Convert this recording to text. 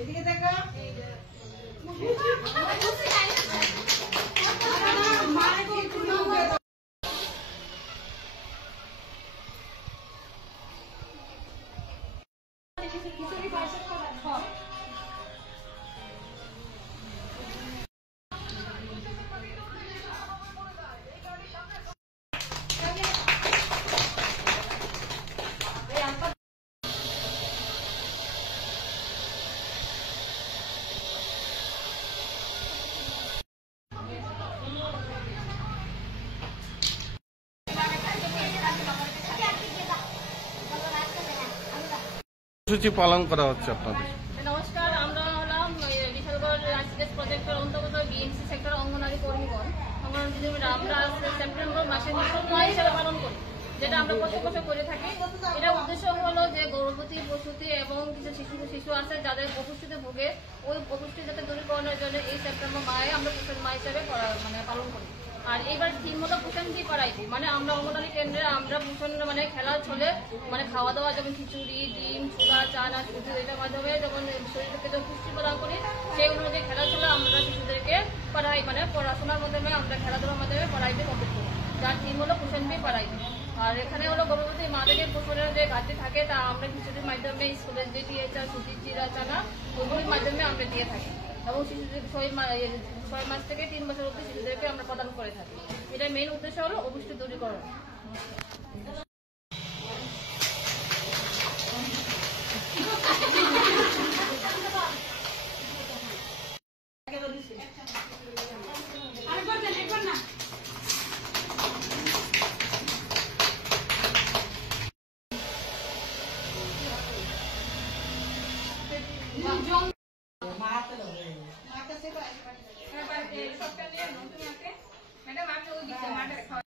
এদিকে দেখো কর্মসূচি পালন করা হচ্ছে আপনাদের। নমস্কার, আমরা হলাম বিশালগড় রাজশাহী প্রজেক্টের অন্তর্গত বিএমসি সেক্টর অঙ্গনওয়াড়ি কর্মীগণ। আমরা সেপ্টেম্বর মাসের নয় হিসেবে পালন করি, যেটা আমরা বছর বছর করে থাকি। এটা উদ্দেশ্য হলো যে গর্ভবতী প্রসূতি এবং কিছু শিশু আছে যাদের অপুষ্টিতে ভোগে, ওই অপুষ্টি যাতে দূরীকরণের জন্য এই সেপ্টেম্বর মাসে আমরা পোষণ মা হিসেবে পালন করি। আর এইবার থিম হলো পোষণ কি করাইছি, মানে আমরা অঙ্গনওয়াড়ি কেন্দ্রে আমরা পোষণ খেলা চলে, খাওয়া দাওয়া যেমন খিচুড়ি, ডিম, ছোলা, চানা, সুজি, এটার মাধ্যমে যেমন শরীরকে যখন পুষ্টি প্রদান করি, সেই অনুযায়ী খেলা চলে আমরা শিশুদেরকে পড়াই, পড়াশোনার মাধ্যমে আমরা খেলাধুলার মাধ্যমে পড়াইতে কমপ্লিট করি, যার থিম হলো পোষণ বি পড়াইতে। আর এখানে হলো গর্ভবতী মাদেরকে পোষণের যে ঘাটতি থাকে তা আমরা খিচুড়ির মাধ্যমে স্কুলের যে দিয়েছে সুজি, চিরা, চানা, ওগুলির মাধ্যমে আমরা দিয়ে থাকি এবং শিশুদের 6 মাস থেকে 3 বছর অবধি শিশুদেরকে আমরা প্রদান করে থাকি। এটার মেইন উদ্দেশ্য হলো অপুষ্টি দূরীকরণ। ম্যাডাম আপনি ওই দিচ্ছেন